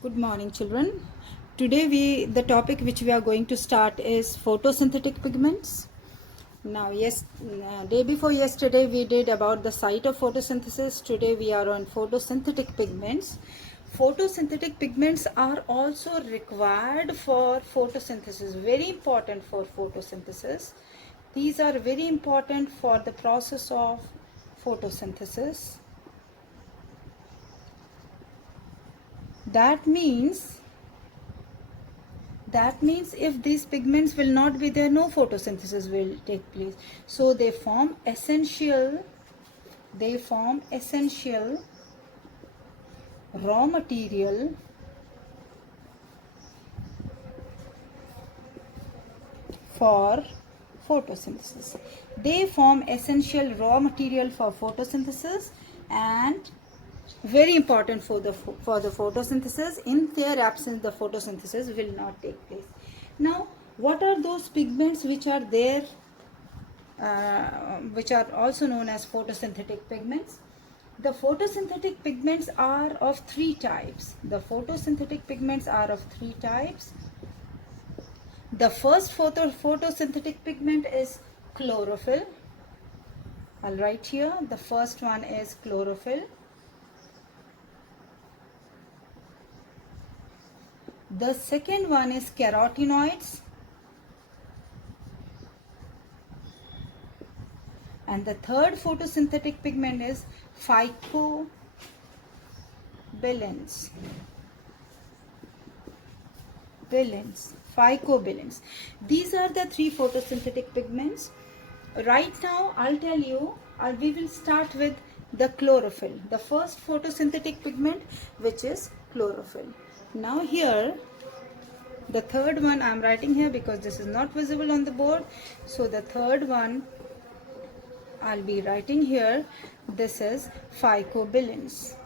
Good morning, children. Today the topic which we are going to start is photosynthetic pigments. Now, day before yesterday we did about the site of photosynthesis. Today we are on photosynthetic pigments. Photosynthetic pigments are also required for photosynthesis, very important for photosynthesis. These are very important for the process of photosynthesis. That means if these pigments will not be there, no photosynthesis will take place. So they form essential raw material for photosynthesis. They form essential raw material for photosynthesis and very important for the photosynthesis. In their absence, the photosynthesis will not take place. Now, what are those pigments which are there, which are also known as photosynthetic pigments? The photosynthetic pigments are of three types. The first photosynthetic pigment is chlorophyll. I'll write here. The first one is chlorophyll. The second one is carotenoids. And the third photosynthetic pigment is phycobilins. Phycobilins. These are the three photosynthetic pigments. Right now, I'll tell you, we will start with the chlorophyll, the first photosynthetic pigment, which is chlorophyll. Now here, the third one I'm writing here because this is not visible on the board. So the third one I'll be writing here. This is phycobilins.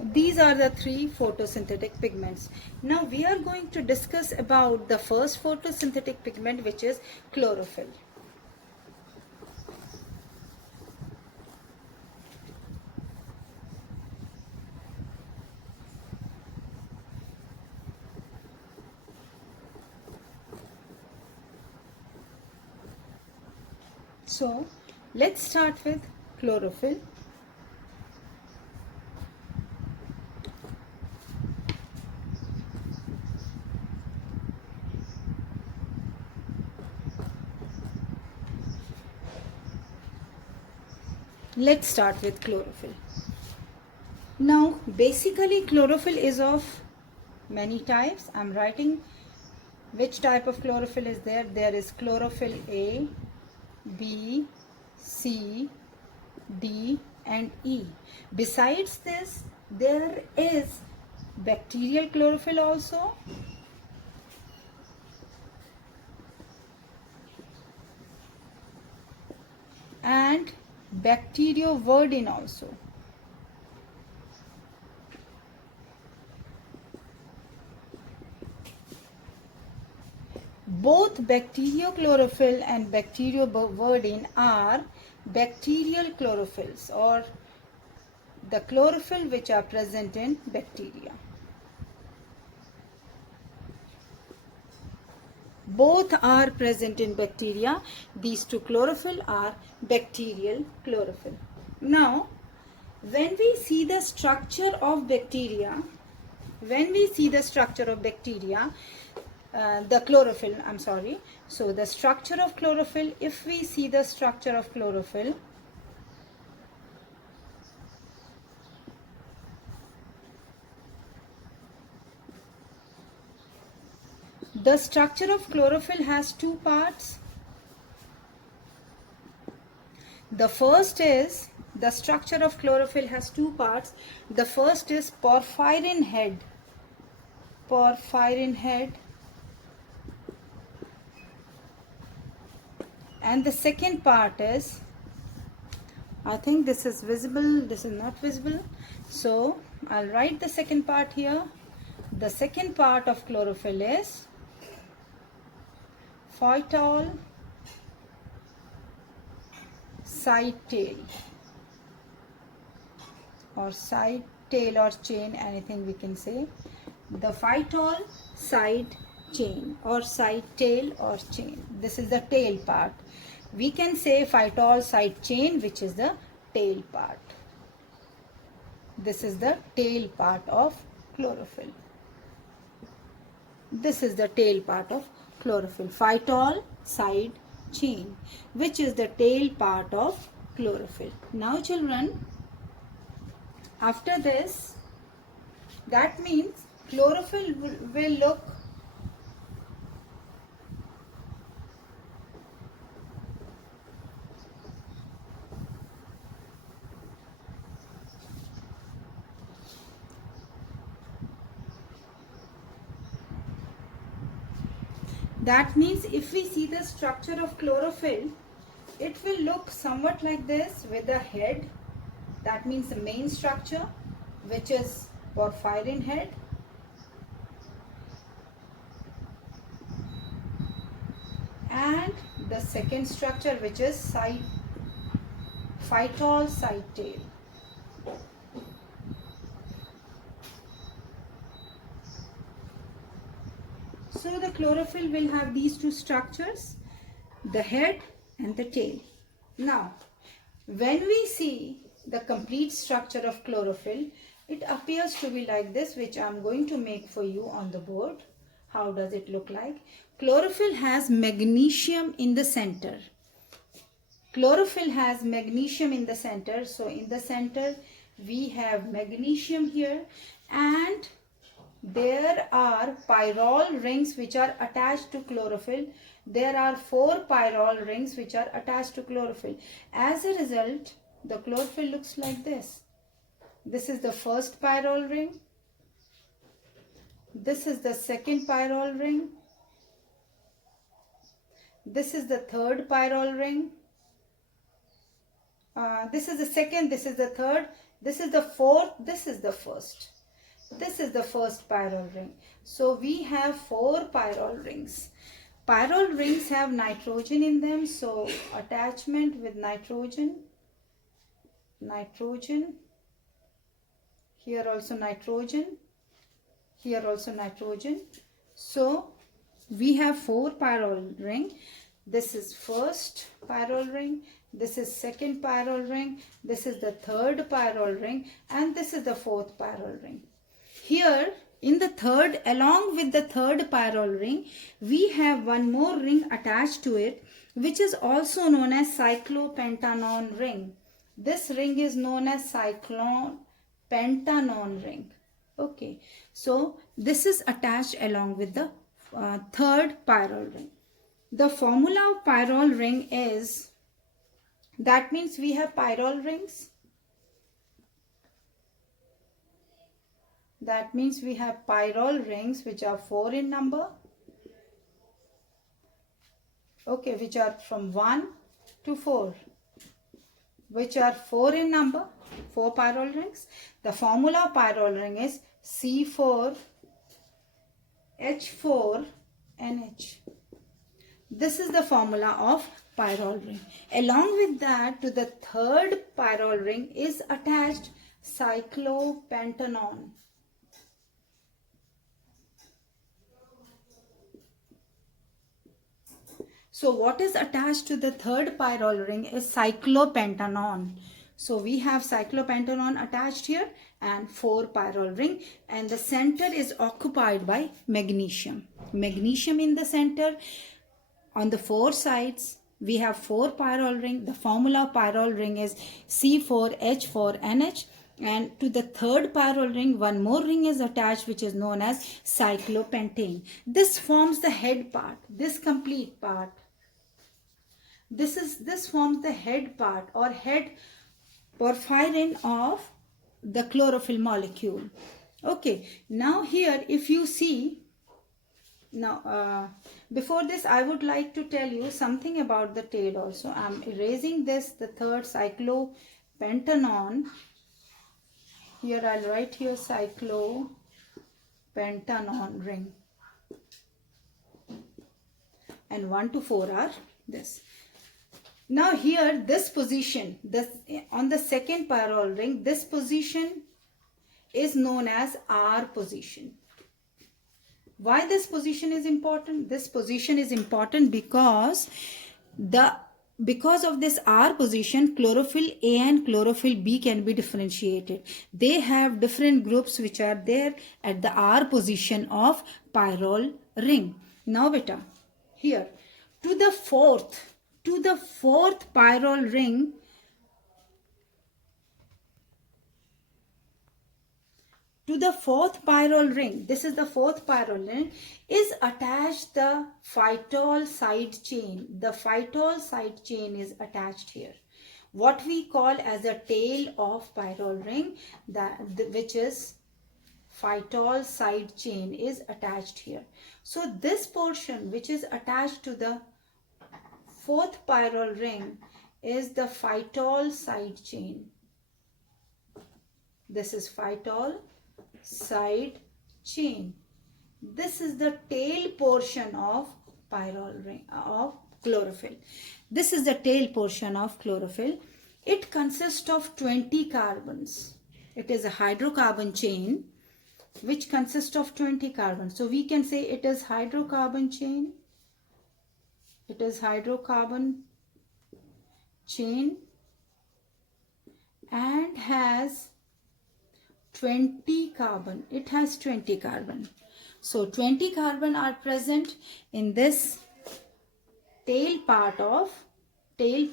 These are the three photosynthetic pigments. Now we are going to discuss about the first photosynthetic pigment, which is chlorophyll. So let's start with chlorophyll. Let's start with chlorophyll. Now, basically chlorophyll is of many types. I'm writing which type of chlorophyll is there. There is chlorophyll A, B, C, D and E. Besides this, there is bacterial chlorophyll also. And bacterioverdin also. Both bacteriochlorophyll and bacterioverdin are bacterial chlorophylls, or the chlorophyll which are present in bacteria. Both are present in bacteria. These two chlorophyll are bacterial chlorophyll. Now, when we see the structure of bacteria, the chlorophyll, I'm sorry. So the structure of chlorophyll, if we see the structure of chlorophyll, the structure of chlorophyll has two parts. The first is, the structure of chlorophyll has two parts. The first is porphyrin head. And the second part is, I think this is visible, this is not visible. So I'll write the second part here. The second part of chlorophyll is phytol cytale. or side, tail or chain, anything we can say. The phytol side chain or side tail or chain. This is the tail part. We can say phytol side chain, which is the tail part. This is the tail part of chlorophyll. This is the tail part of chlorophyll. Phytol side chain, which is the tail part of chlorophyll. Now children, after this, that means chlorophyll will look if we see the structure of chlorophyll, it will look somewhat like this with the head. That means the main structure, which is porphyrin head. And the second structure, which is phytol side tail. So the chlorophyll will have these two structures, the head and the tail. Now, when we see the complete structure of chlorophyll, it appears to be like this, which I am going to make for you on the board. How does it look like? Chlorophyll has magnesium in the center. Chlorophyll has magnesium in the center. So in the center, we have magnesium here, and there are pyrrole rings which are attached to chlorophyll. There are 4 pyrrole rings which are attached to chlorophyll. As a result, the chlorophyll looks like this. This is the first pyrrole ring. This is the second pyrrole ring. This is the third pyrrole ring. This is the second, this is the third, this is the fourth, this is the first. This is the first pyrrole ring. So we have 4 pyrrole rings. Pyrrole rings have nitrogen in them, so attachment with nitrogen, here also nitrogen, here also nitrogen. So we have 4 pyrrole ring. This is first pyrrole ring, this is second pyrrole ring, this is the third pyrrole ring, and this is the fourth pyrrole ring. Here in the third, along with the third pyrrole ring, we have one more ring attached to it, which is also known as cyclopentanone ring. This ring is known as cyclopentanone ring. Okay, so this is attached along with the third pyrrole ring. The formula of pyrrole ring is, that means we have pyrrole rings. That means we have pyrrole rings which are 4 in number. Okay, which are from 1 to 4. Which are 4 in number, 4 pyrrole rings. The formula of pyrrole ring is C4H4NH. This is the formula of pyrrole ring. Along with that, to the third pyrrole ring is attached cyclopentanone. So what is attached to the third pyrrole ring is cyclopentanone. So we have cyclopentanone attached here and 4 pyrrole ring, and the center is occupied by magnesium. Magnesium in the center. On the 4 sides, we have 4 pyrrole ring. The formula of pyrrole ring is C4H4NH. And to the third pyrrole ring, one more ring is attached, which is known as cyclopentane. This forms the head part, this complete part. This forms the head part or head porphyrin of the chlorophyll molecule. Okay, now here if you see, now before this I would like to tell you something about the tail also. I am erasing this, the third cyclopentanone. Here I'll write here cyclopentanone ring, and 1 to 4 are this. Now here, this position, this on the second pyrrole ring, this position is known as R position. Why this position is important? This position is important because of this R position, chlorophyll A and chlorophyll B can be differentiated. They have different groups which are there at the R position of pyrrole ring. Now beta, here to the fourth pyrrole ring, to the fourth pyrrole ring, this is the fourth pyrrole ring, is attached the phytol side chain. The phytol side chain is attached here. What we call as a tail of pyrrole ring, which is phytol side chain, is attached here. So this portion which is attached to the fourth pyrrole ring is the phytol side chain. This is phytol side chain. This is the tail portion of pyrrole ring of chlorophyll. This is the tail portion of chlorophyll. It consists of 20 carbons. It is a hydrocarbon chain which consists of 20 carbons. So we can say it is hydrocarbon chain. It is hydrocarbon chain and has 20 carbon. It has 20 carbon. So 20 carbon are present in this tail part of the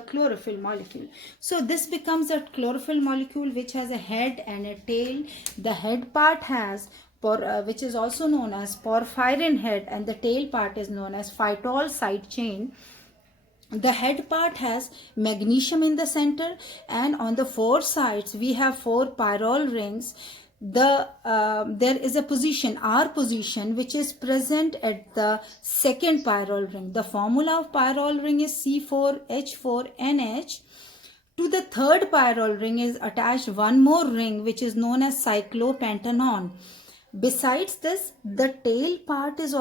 chlorophyll molecule. So this becomes a chlorophyll molecule which has a head and a tail. The head part has which is also known as porphyrin head, and the tail part is known as phytol side chain. The head part has magnesium in the center, and on the four sides we have four pyrrole rings. There is a position, R position, which is present at the second pyrrole ring. The formula of pyrrole ring is C4H4NH. To the third pyrrole ring is attached one more ring which is known as cyclopentanone. Besides this, the tail part is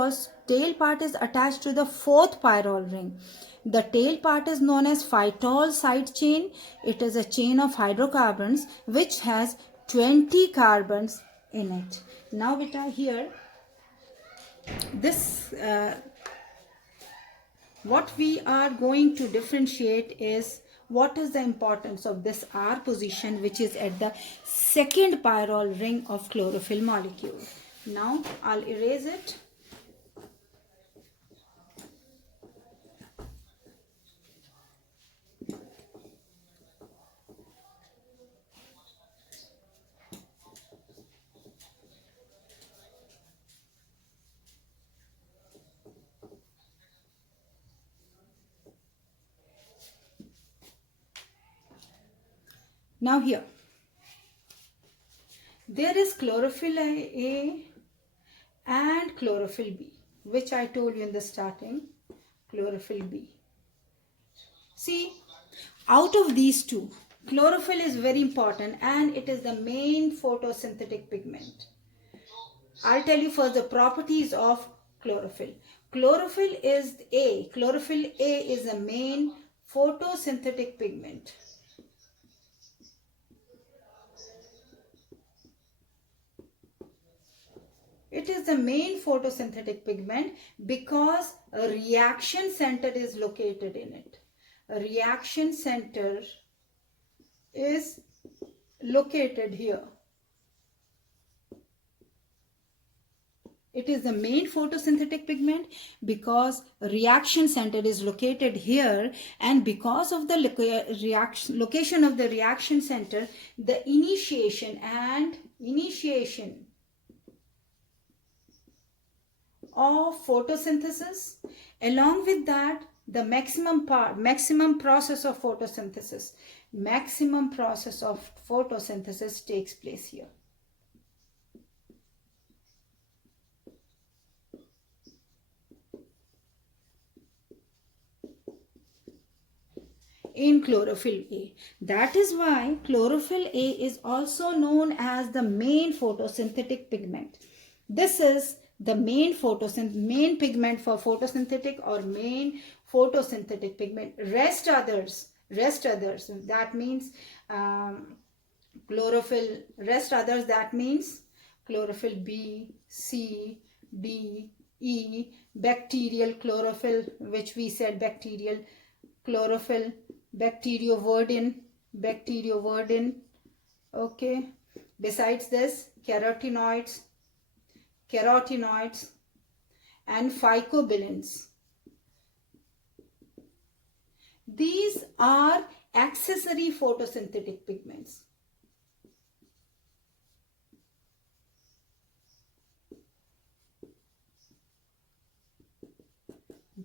attached to the fourth pyrrole ring. The tail part is known as phytol side chain. It is a chain of hydrocarbons which has 20 carbons in it. Now beta, here this what we are going to differentiate is what is the importance of this R position which is at the second pyrrole ring of chlorophyll molecule. Now I'll erase it. Now here, there is chlorophyll A and chlorophyll B, which I told you in the starting, chlorophyll B. See, out of these two, chlorophyll is very important and it is the main photosynthetic pigment. I'll tell you first the properties of chlorophyll. Chlorophyll A is the main photosynthetic pigment. It is the main photosynthetic pigment because a reaction center is located in it. A reaction center is located here. It is the main photosynthetic pigment because reaction center is located here, and because of the location of the reaction center, the initiation of photosynthesis, along with that the maximum process of photosynthesis takes place here. In chlorophyll A. That is why chlorophyll A is also known as the main photosynthetic pigment. This is the main pigment for photosynthetic or main photosynthetic pigment. Rest others, that means chlorophyll. Rest others, that means chlorophyll B, C, D, E, bacterial chlorophyll, which we said bacterial chlorophyll, bacterioverdin, okay. Besides this, carotenoids, and phycobilins. These are accessory photosynthetic pigments.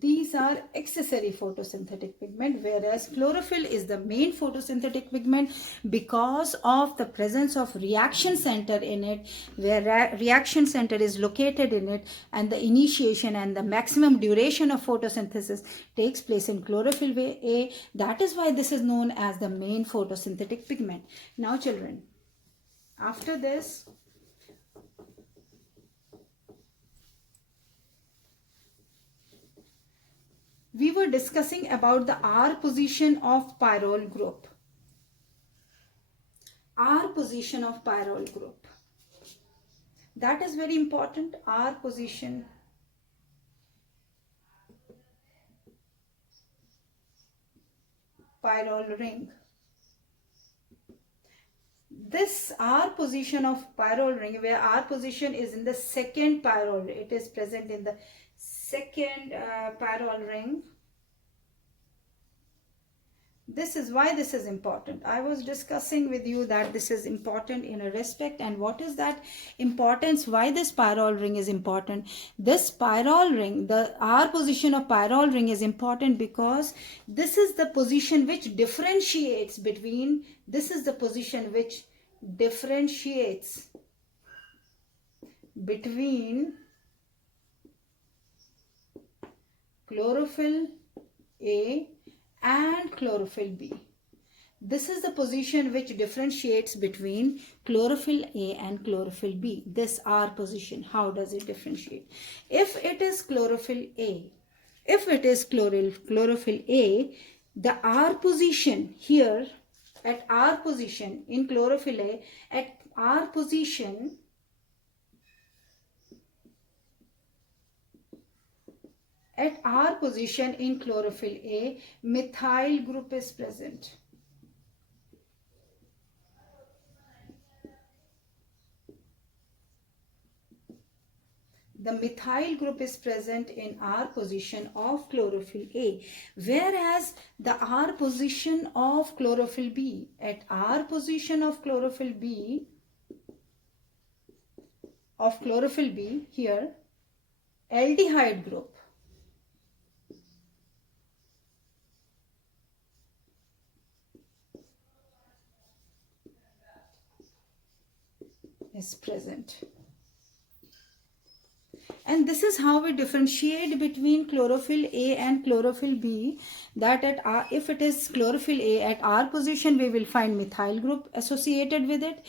These are accessory photosynthetic pigment, whereas chlorophyll is the main photosynthetic pigment because of the presence of reaction center in it, where reaction center is located in it, and the initiation and the maximum duration of photosynthesis takes place in chlorophyll A. That is why this is known as the main photosynthetic pigment. Now children, after this, we were discussing about the R position of pyrrole group. R position of pyrrole group. That is very important. R position. Pyrrole ring. This R position of pyrrole ring, where R position is in the second pyrrole, it is present in the second pyrrole ring. This is why this is important. I was discussing with you that this is important in a respect, and what is that importance, why this pyrrole ring is important. This pyrrole ring, the R position of pyrrole ring is important because this is the position which differentiates between, chlorophyll A and chlorophyll B. This is the position which differentiates between chlorophyll A and chlorophyll B. This R position, how does it differentiate? If it is chlorophyll A, chlorophyll A, the R position here, at R position in chlorophyll A, at R position, in chlorophyll A, methyl group is present. The methyl group is present in R position of chlorophyll A, whereas the R position of chlorophyll B, at R position of chlorophyll B, here, aldehyde group is present. And this is how we differentiate between chlorophyll A and chlorophyll B, that at R, if it is chlorophyll A at R position, we will find methyl group associated with it,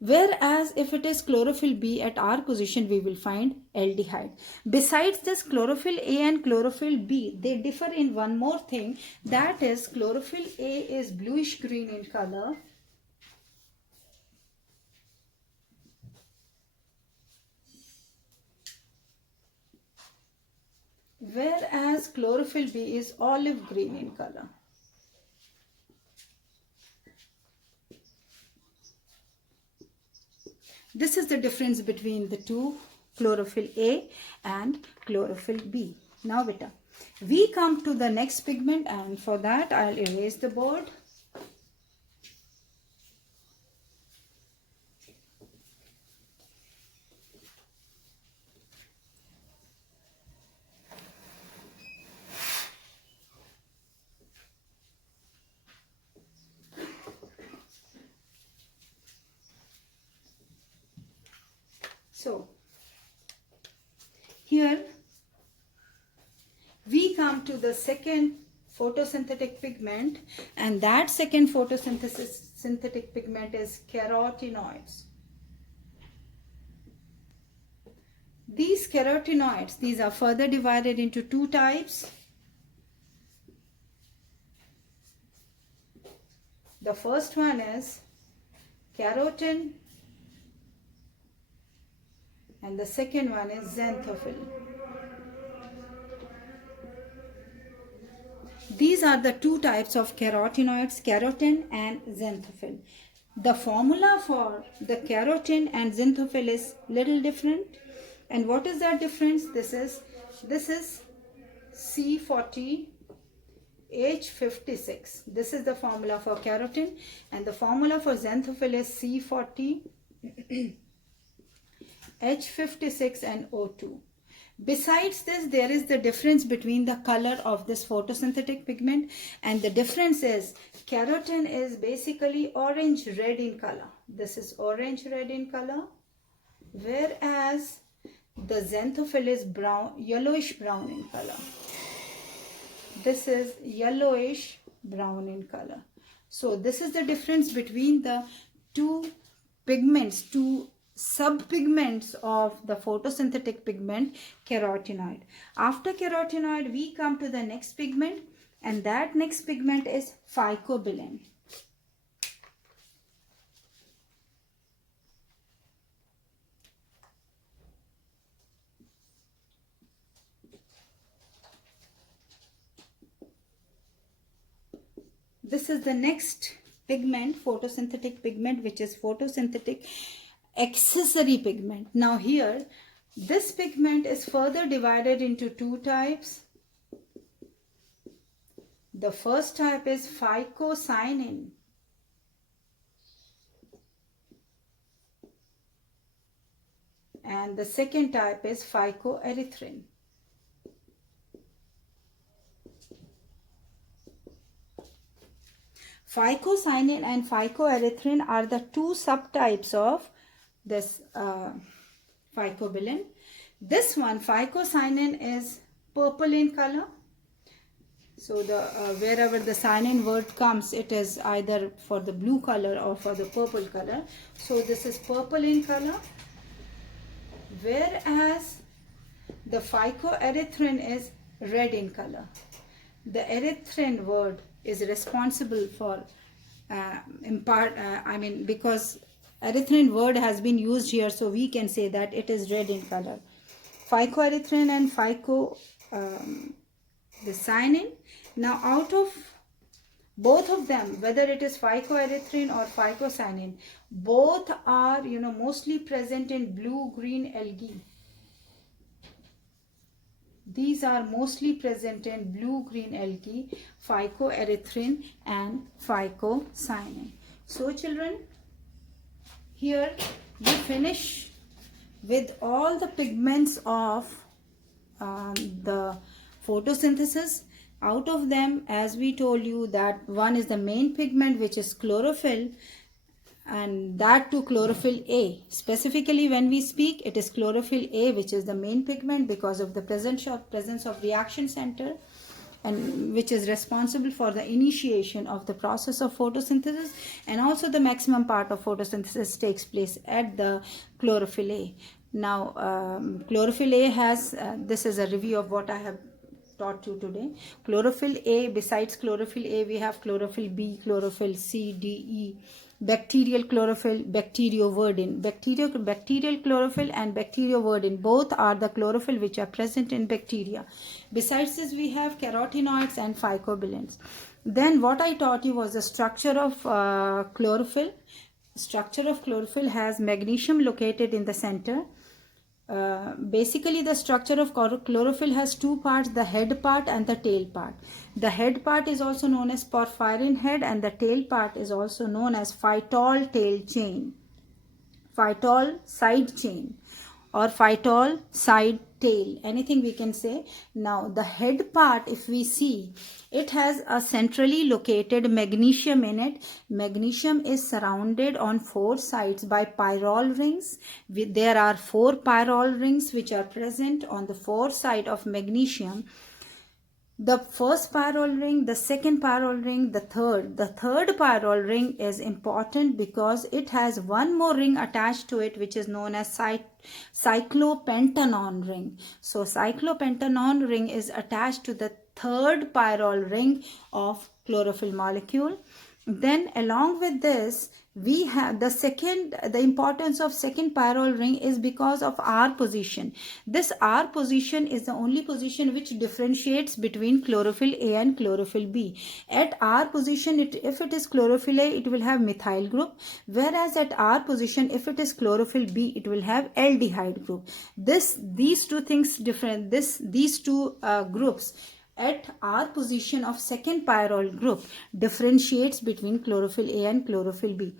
whereas if it is chlorophyll B at R position, we will find aldehyde. Besides this, chlorophyll A and chlorophyll B, they differ in one more thing, that is chlorophyll A is bluish green in color, whereas chlorophyll B is olive green in color. This is the difference between the two, chlorophyll A and chlorophyll B. Now beta, we come to the next pigment, and for that I'll erase the board. So here we come to the second photosynthetic pigment, and that second photosynthetic pigment is carotenoids. These carotenoids, these are further divided into two types. The first one is carotene and the second one is xanthophyll. These are the two types of carotenoids, carotene and xanthophyll. The formula for the carotene and xanthophyll is little different. And what is that difference? This is C40H56. This is the formula for carotene, and the formula for xanthophyll is C40H56 and O2. Besides this, there is the difference between the color of this photosynthetic pigment, and the difference is carotene is basically orange red in color. This is orange red in color, whereas the xanthophyll is brown, yellowish brown in color. This is yellowish brown in color. So this is the difference between the two pigments, two subpigments of the photosynthetic pigment carotenoid. After carotenoid, we come to the next pigment, and that next pigment is phycobilin. This is the next pigment, photosynthetic pigment, which is photosynthetic accessory pigment. Now here, this pigment is further divided into two types. The first type is phycocyanin. And the second type is phycoerythrin. Phycocyanin and phycoerythrin are the two subtypes of this phycobilin. This one, phycocyanin, is purple in color. So the wherever the cyanin word comes, it is either for the blue color or for the purple color. So this is purple in color, whereas the phycoerythrin is red in color. The erythrin word is responsible for because erythrin word has been used here, so we can say that it is red in color. Phycoerythrin and the cyanin. Now out of both of them, whether it is phycoerythrin or phycocyanin, both are mostly present in blue-green algae. These are mostly present in blue-green algae, phycoerythrin and phycocyanin. So children, here we finish with all the pigments of the photosynthesis. Out of them, as we told you, that one is the main pigment, which is chlorophyll, and that too chlorophyll A. Specifically when we speak, it is chlorophyll A which is the main pigment because of the presence of reaction center, and which is responsible for the initiation of the process of photosynthesis, and also the maximum part of photosynthesis takes place at the chlorophyll A. Now chlorophyll A has, this is a review of what I have taught you today. Chlorophyll A, besides chlorophyll A, we have chlorophyll B, chlorophyll C, D, E, bacterial chlorophyll, bacterioverdin. Bacterial chlorophyll and bacterioverdin, both are the chlorophyll which are present in bacteria. Besides this, we have carotenoids and phycobilins. Then what I taught you was the structure of chlorophyll. Structure of chlorophyll has magnesium located in the center. Basically the structure of chlorophyll has two parts, the head part and the tail part. The head part is also known as porphyrin head, and the tail part is also known as phytol tail chain, phytol side chain, or phytol side tail, anything we can say. Now the head part, if we see, it has a centrally located magnesium in it. Magnesium is surrounded on four sides by pyrrole rings. There are four pyrrole rings which are present on the four sides of magnesium. The first pyrrole ring, the second pyrrole ring, the third. The third pyrrole ring is important because it has one more ring attached to it, which is known as cyclopentanone ring. So cyclopentanone ring is attached to the third pyrrole ring of chlorophyll molecule. Then along with this, we have the importance of second pyrrole ring is because of R position. This R position is the only position which differentiates between chlorophyll A and chlorophyll B. At R position, if it is chlorophyll A, it will have methyl group, whereas at R position, if it is chlorophyll B, it will have aldehyde group. These two things different. These two groups at R position of second pyrrole group differentiates between chlorophyll A and chlorophyll B.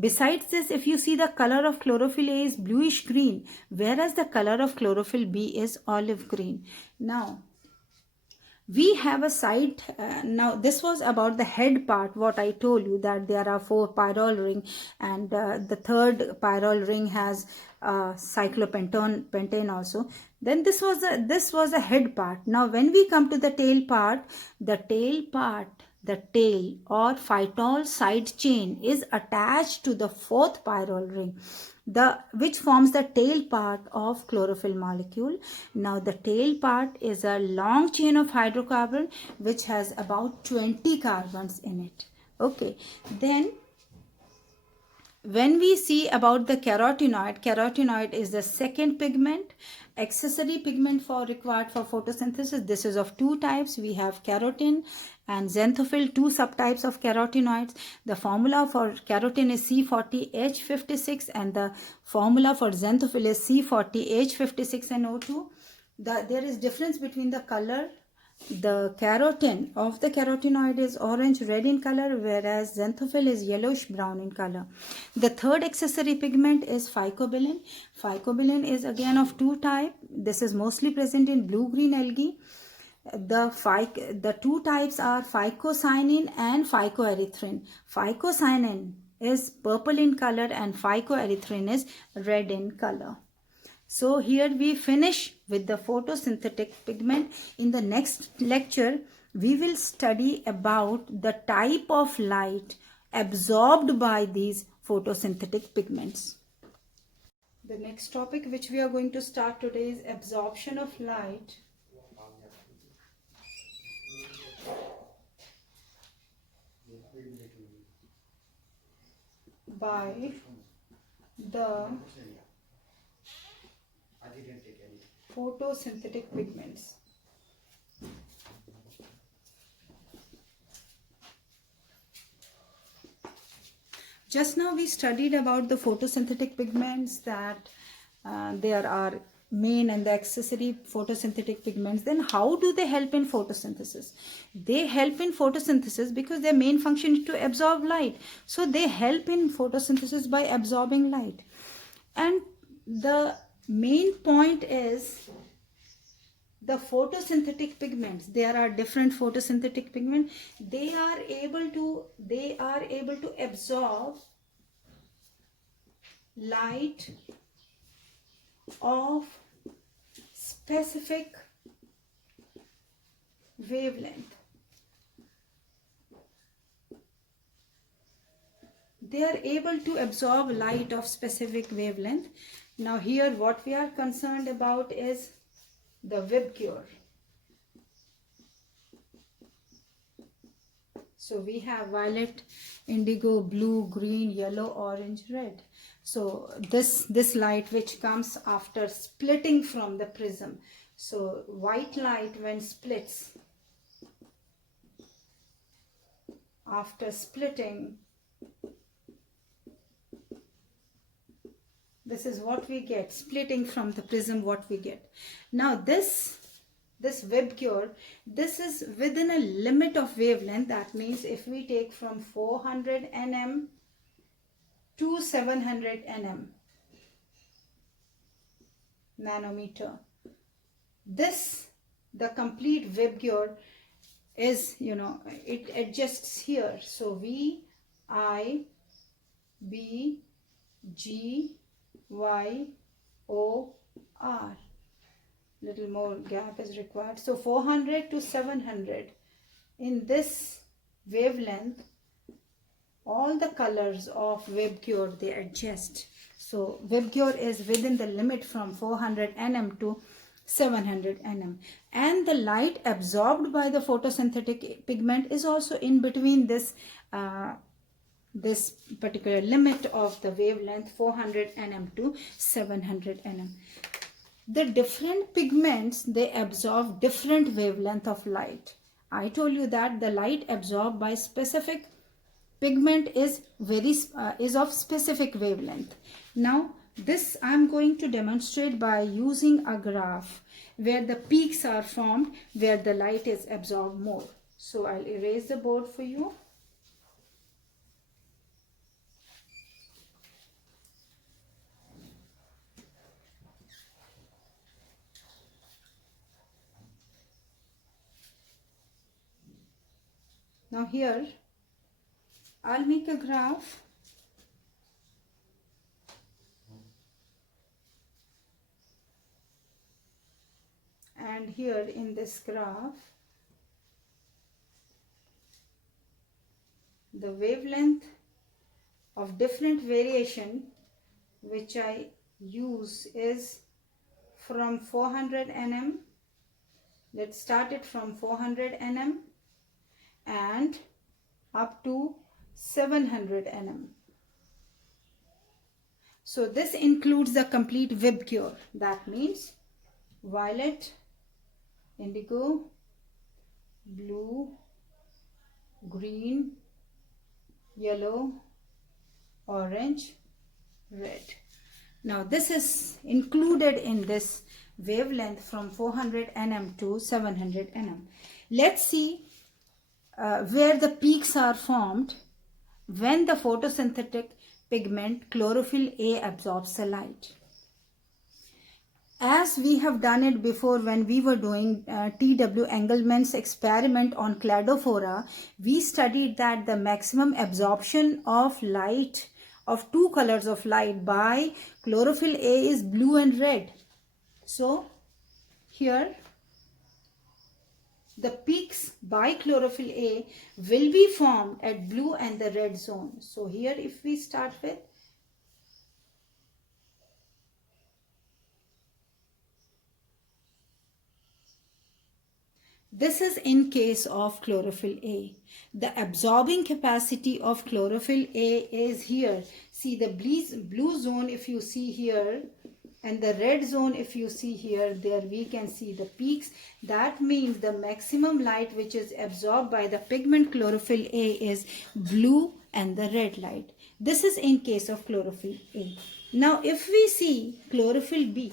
Besides this, if you see, the color of chlorophyll A is bluish green, whereas the color of chlorophyll B is olive green. Now, we have a site. Now this was about the head part, what I told you, that there are 4 pyrrole ring, and the third pyrrole ring has cyclopentane also. Then this was a head part. Now when we come to the tail part, the tail or phytol side chain is attached to the 4th pyrrole ring, which forms the tail part of chlorophyll molecule. Now the tail part is a long chain of hydrocarbon which has about 20 carbons in it. Okay, then when we see about the carotenoid is the second pigment, accessory pigment required for photosynthesis. This is of 2 types. We have carotene and xanthophyll, 2 subtypes of carotenoids. The formula for carotene is C40H56 and the formula for xanthophyll is C40H56 and O2. There is difference between the color. The carotene of the carotenoid is orange red in color, whereas xanthophyll is yellowish brown in color. The third accessory pigment is phycobilin. Phycobilin is again of 2 types. This is mostly present in blue-green algae. The 2 types are phycocyanin and phycoerythrin. Phycocyanin is purple in color and phycoerythrin is red in color. So here we finish with the photosynthetic pigment. In the next lecture, we will study about the type of light absorbed by these photosynthetic pigments. The next topic which we are going to start today is absorption of light by the photosynthetic pigments. Just now we studied about the photosynthetic pigments, that there are main and the accessory photosynthetic pigments. Then how do they help in photosynthesis? They help in photosynthesis because their main function is to absorb light. So they help in photosynthesis by absorbing light. And the main point is the photosynthetic pigments. There are different photosynthetic pigments. They are able to absorb light of specific wavelength. They are able to absorb light of specific wavelength. Now here what we are concerned about is the VIBGYOR. So we have violet, indigo, blue, green, yellow, orange, red. So this light which comes after splitting from the prism. So white light when splits, after splitting, this is what we get, splitting from the prism, what we get. Now this VIBGYOR, this is within a limit of wavelength. That means if we take from 400 nm to 700 nanometer, the complete VIBGYOR is, it adjusts here. So V, I, B, G, Y, O, R. Little more gap is required. So 400 to 700. In this wavelength, all the colors of VIBGYOR, they adjust. So VIBGYOR is within the limit from 400 nm to 700 nm. And the light absorbed by the photosynthetic pigment is also in between this this particular limit of the wavelength 400 nm to 700 nm. The different pigments, they absorb different wavelength of light. I told you that the light absorbed by specific pigment is of specific wavelength. Now this I am going to demonstrate by using a graph where the peaks are formed, where the light is absorbed more. So I'll erase the board for you. Now here I'll make a graph. And here in this graph, the wavelength of different variation which I use is from 400 nm. Let's start it from 400 nm and up to 700 nm. So this includes the complete VIBGYOR. That means violet, indigo, blue, green, yellow, orange, red. Now this is included in this wavelength from 400 nm to 700 nm. Let's see where the peaks are formed when the photosynthetic pigment chlorophyll A absorbs the light. As we have done it before when we were doing T.W. Engelmann's experiment on cladophora, we studied that the maximum absorption of light, of two colors of light by chlorophyll A is blue and red. So here the peaks by chlorophyll A will be formed at blue and the red zone. So here if we start with, this is in case of chlorophyll A. The absorbing capacity of chlorophyll A is here. See the blue zone if you see here, and the red zone if you see here, there we can see the peaks. That means the maximum light which is absorbed by the pigment chlorophyll A is blue and the red light. This is in case of chlorophyll A. Now if we see chlorophyll B,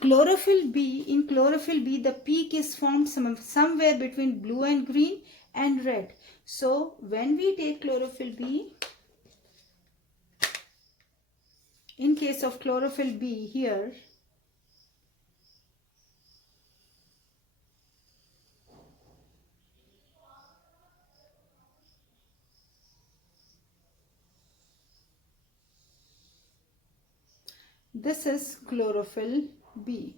in chlorophyll B the peak is formed somewhere between blue and green and red. So when we take chlorophyll B, in case of chlorophyll B here, this is chlorophyll B.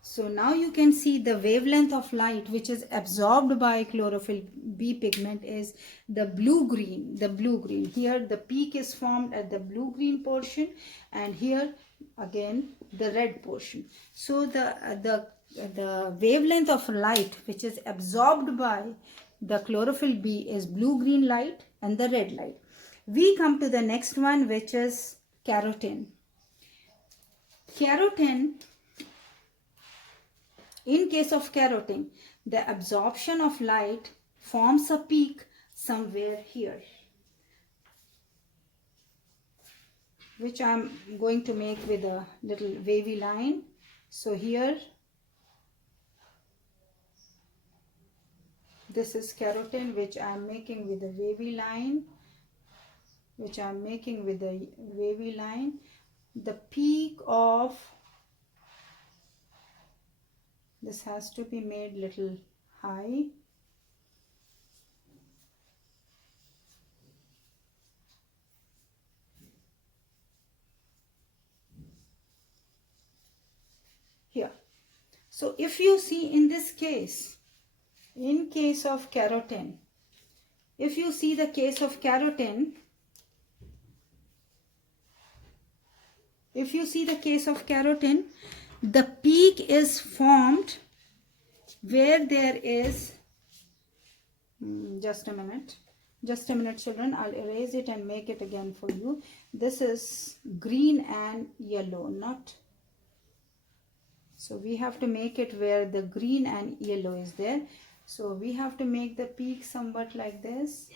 So now you can see the wavelength of light which is absorbed by chlorophyll B pigment is the blue-green. Here the peak is formed at the blue-green portion, and here again the red portion. So the wavelength of light which is absorbed by the chlorophyll B is blue-green light and the red light. We come to the next one, which is carotene. In case of carotene, the absorption of light forms a peak somewhere here, which I am going to make with a little wavy line. So here, this is carotene which I am making with a wavy line, The peak of this has to be made little high. Here. So if you see in this case, in case of carotene, if you see the case of carotene, the peak is formed where there is, just a minute, Just a minute, children. I'll erase it and make it again for you. This is green and yellow, not. So we have to make it where the green and yellow is there. So we have to make the peak somewhat like this.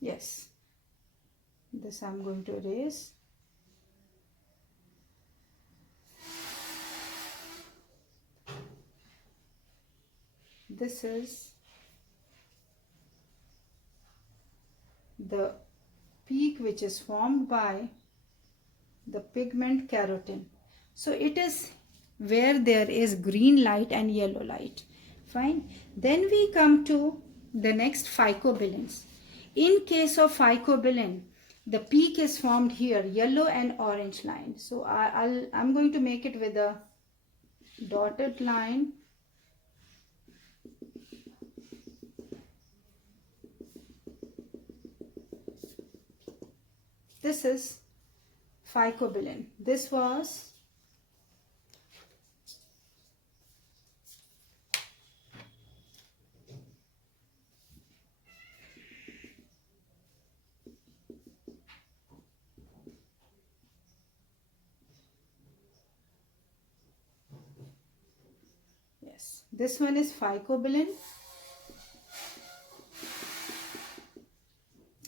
Yes. This I'm going to erase. This is the peak which is formed by the pigment carotene. So it is where there is green light and yellow light. Fine. Then we come to the next, phycobilins. In case of phycobilin, the peak is formed here, yellow and orange line. So I'm going to make it with a dotted line. This is phycobilin. This was this one is phycobilin,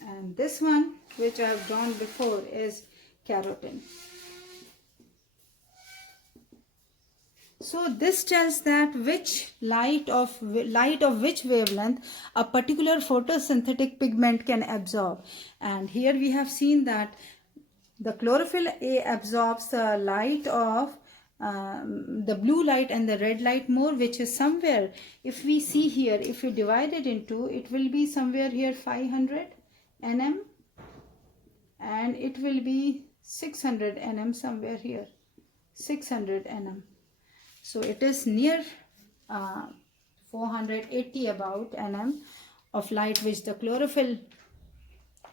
and this one which I have drawn before is carotene. So this tells that which light of which wavelength a particular photosynthetic pigment can absorb. And here we have seen that the chlorophyll A absorbs the light of the blue light and the red light more, which is somewhere, if we see here, if we divide it into, it will be somewhere here 500 nm, and it will be 600 nm somewhere here, 600 nm. So it is near 480 about nm of light which the chlorophyll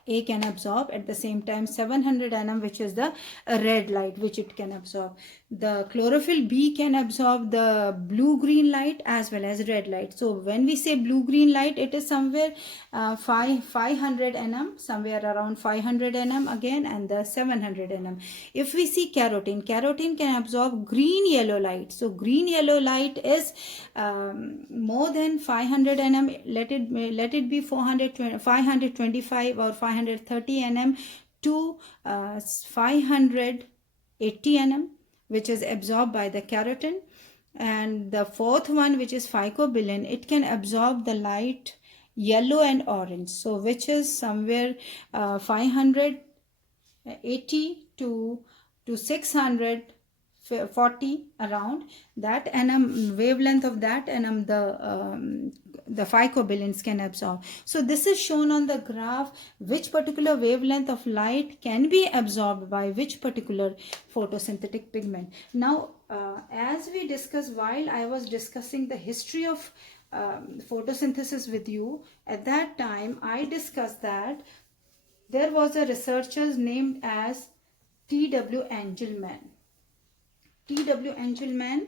A can absorb. At the same time 700 nm, which is the red light which it can absorb. The chlorophyll B can absorb the blue-green light as well as red light. So when we say blue-green light, it is somewhere 500 nm, somewhere around 500 nm again, and the 700 nm. If we see carotene can absorb green-yellow light. So green-yellow light is more than 500 nm. Let it be 525 or 530 nm to 580 nm, which is absorbed by the carotene. And the fourth one, which is phycobilin, it can absorb the light yellow and orange, so which is somewhere 580 to 640 around that nm, wavelength of that nm the phycobilins can absorb. So this is shown on the graph, which particular wavelength of light can be absorbed by which particular photosynthetic pigment. Now as we discussed, while I was discussing the history of photosynthesis with you, at that time I discussed that there was a researcher named as T.W. Engelmann. T.W. Engelmann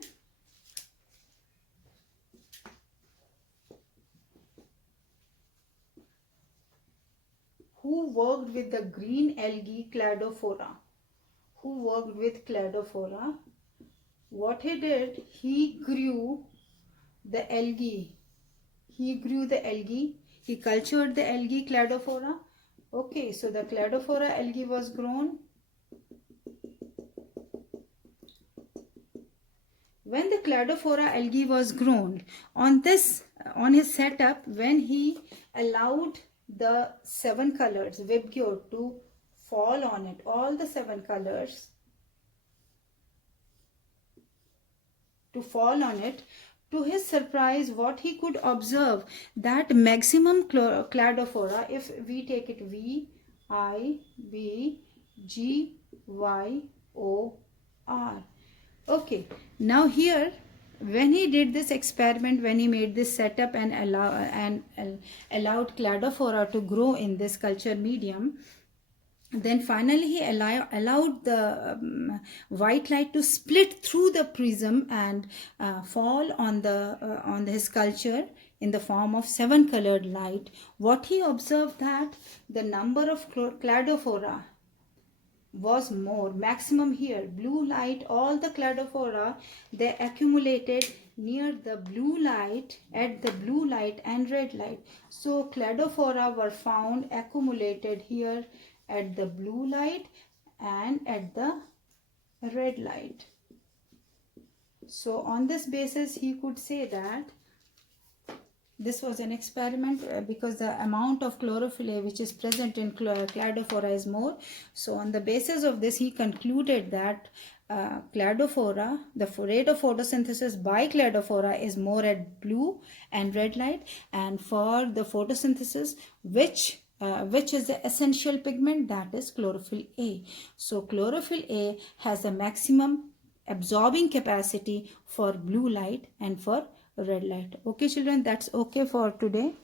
who worked with the green algae Cladophora. What he did, he grew the algae. He cultured the algae Cladophora. Okay, so the Cladophora algae was grown. When the Cladophora algae was grown, on his setup, when he allowed the 7 colors Vibgyor to fall on it, all the 7 colors to fall on it, to his surprise, what he could observe, that maximum Cladophora, if we take it VIBGYOR. Okay, now here when he did this experiment, when he made this setup and allowed Cladophora to grow in this culture medium, Then finally he allowed the white light to split through the prism and fall on his sculpture in the form of 7 colored light. What he observed, that the number of cladophora was more, maximum here. Blue light, all the cladophora, they accumulated near the blue light, at the blue light and red light. So cladophora were found accumulated here at the blue light and at the red light. So on this basis he could say that this was an experiment because the amount of chlorophyll A which is present in cladophora is more. So on the basis of this, he concluded that cladophora, the rate of photosynthesis by cladophora is more at blue and red light, and for the photosynthesis which is the essential pigment, that is chlorophyll A. So chlorophyll A has a maximum absorbing capacity for blue light and for red light. Okay children, that's okay for today.